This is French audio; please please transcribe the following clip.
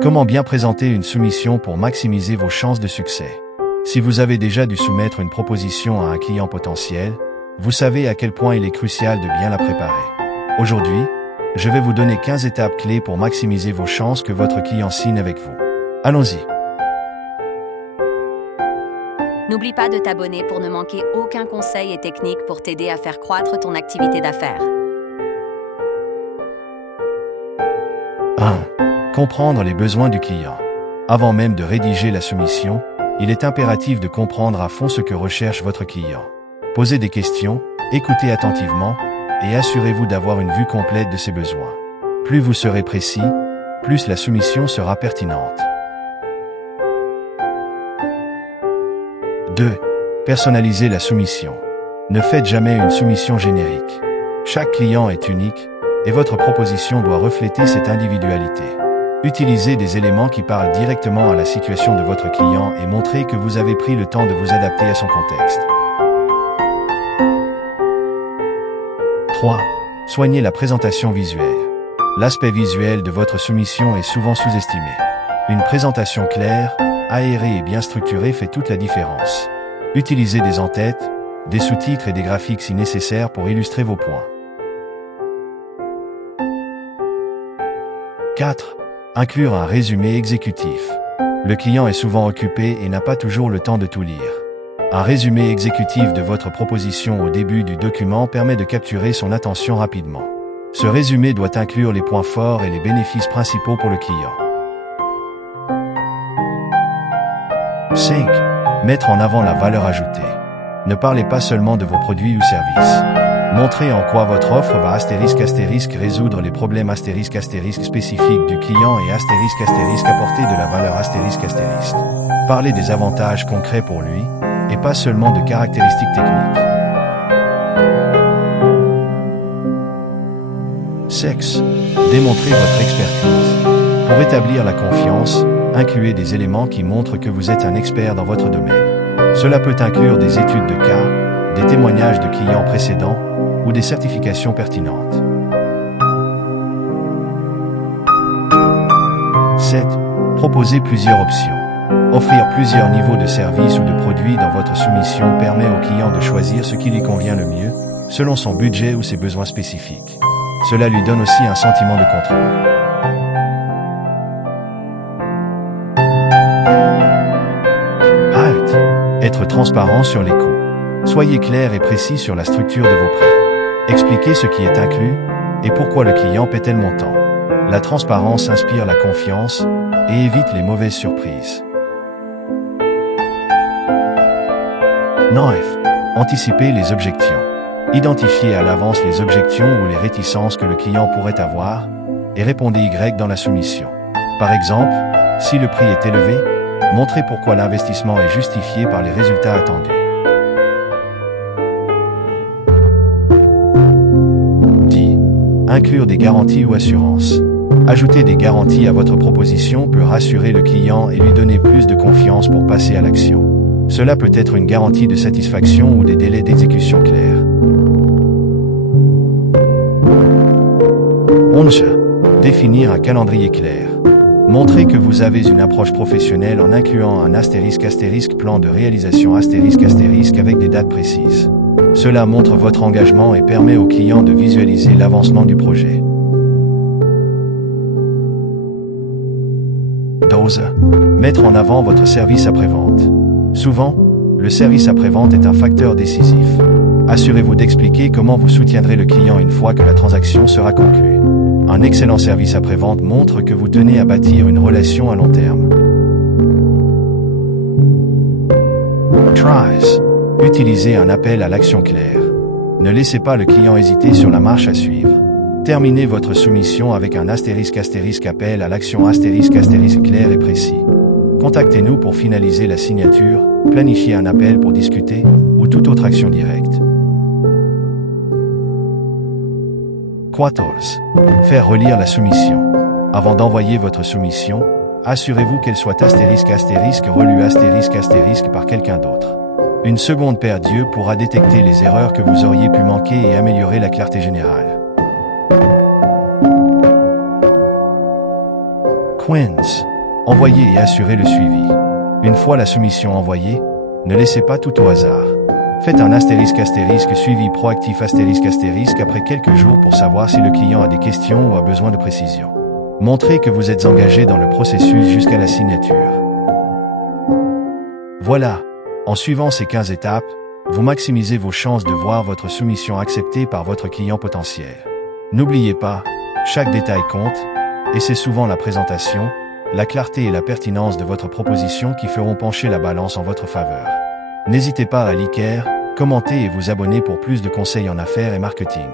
Comment bien présenter une soumission pour maximiser vos chances de succès? Si vous avez déjà dû soumettre une proposition à un client potentiel, vous savez à quel point il est crucial de bien la préparer. Aujourd'hui, je vais vous donner 15 étapes clés pour maximiser vos chances que votre client signe avec vous. Allons-y. N'oublie pas de t'abonner pour ne manquer aucun conseil et technique pour t'aider à faire croître ton activité d'affaires. 1. Comprendre les besoins du client. Avant même de rédiger la soumission, il est impératif de comprendre à fond ce que recherche votre client. Posez des questions, écoutez attentivement, et assurez-vous d'avoir une vue complète de ses besoins. Plus vous serez précis, plus la soumission sera pertinente. 2. Personnalisez la soumission. Ne faites jamais une soumission générique. Chaque client est unique, et votre proposition doit refléter cette individualité. Utilisez des éléments qui parlent directement à la situation de votre client et montrez que vous avez pris le temps de vous adapter à son contexte. 3. Soignez la présentation visuelle. L'aspect visuel de votre soumission est souvent sous-estimé. Une présentation claire, aérée et bien structurée fait toute la différence. Utilisez des en-têtes, des sous-titres et des graphiques si nécessaire pour illustrer vos points. 4. Inclure un résumé exécutif. Le client est souvent occupé et n'a pas toujours le temps de tout lire. Un résumé exécutif de votre proposition au début du document permet de capturer son attention rapidement. Ce résumé doit inclure les points forts et les bénéfices principaux pour le client. 5. Mettre en avant la valeur ajoutée. Ne parlez pas seulement de vos produits ou services. Montrez en quoi votre offre va ** résoudre les problèmes ** spécifiques du client et ** apporter de la valeur **. Parlez des avantages concrets pour lui, et pas seulement de caractéristiques techniques. 6. Démontrez votre expertise. Pour établir la confiance, incluez des éléments qui montrent que vous êtes un expert dans votre domaine. Cela peut inclure des études de cas, des témoignages de clients précédents, ou des certifications pertinentes. 7. Proposez plusieurs options. Offrir plusieurs niveaux de services ou de produits dans votre soumission permet au client de choisir ce qui lui convient le mieux, selon son budget ou ses besoins spécifiques. Cela lui donne aussi un sentiment de contrôle. 8. Être transparent sur les coûts. Soyez clair et précis sur la structure de vos prix. Expliquez ce qui est inclus et pourquoi le client paie tel montant. La transparence inspire la confiance et évite les mauvaises surprises. 9. Anticipez les objections. Identifiez à l'avance les objections ou les réticences que le client pourrait avoir et répondez Y dans la soumission. Par exemple, si le prix est élevé, montrez pourquoi l'investissement est justifié par les résultats attendus. 10. Inclure des garanties ou assurances. Ajouter des garanties à votre proposition peut rassurer le client et lui donner plus de confiance pour passer à l'action. Cela peut être une garantie de satisfaction ou des délais d'exécution clairs. 11. Définir un calendrier clair. Montrez que vous avez une approche professionnelle en incluant un ** plan de réalisation ** avec des dates précises. Cela montre votre engagement et permet au client de visualiser l'avancement du projet. 12. Mettre en avant votre service après-vente. Souvent, le service après-vente est un facteur décisif. Assurez-vous d'expliquer comment vous soutiendrez le client une fois que la transaction sera conclue. Un excellent service après-vente montre que vous tenez à bâtir une relation à long terme. Tries. Utilisez un appel à l'action clair. Ne laissez pas le client hésiter sur la marche à suivre. Terminez votre soumission avec un ** appel à l'action ** clair et précis. Contactez-nous pour finaliser la signature, planifier un appel pour discuter, ou toute autre action directe. 14. Faire relire la soumission. Avant d'envoyer votre soumission, assurez-vous qu'elle soit ** relue ** par quelqu'un d'autre. Une seconde paire d'yeux pourra détecter les erreurs que vous auriez pu manquer et améliorer la clarté générale. Quinze. Envoyez et assurez le suivi. Une fois la soumission envoyée, ne laissez pas tout au hasard. Faites un * suivi proactif * après quelques jours pour savoir si le client a des questions ou a besoin de précision. Montrez que vous êtes engagé dans le processus jusqu'à la signature. Voilà. En suivant ces 15 étapes, vous maximisez vos chances de voir votre soumission acceptée par votre client potentiel. N'oubliez pas, chaque détail compte, et c'est souvent la présentation, la clarté et la pertinence de votre proposition qui feront pencher la balance en votre faveur. N'hésitez pas à liker, commenter et vous abonner pour plus de conseils en affaires et marketing.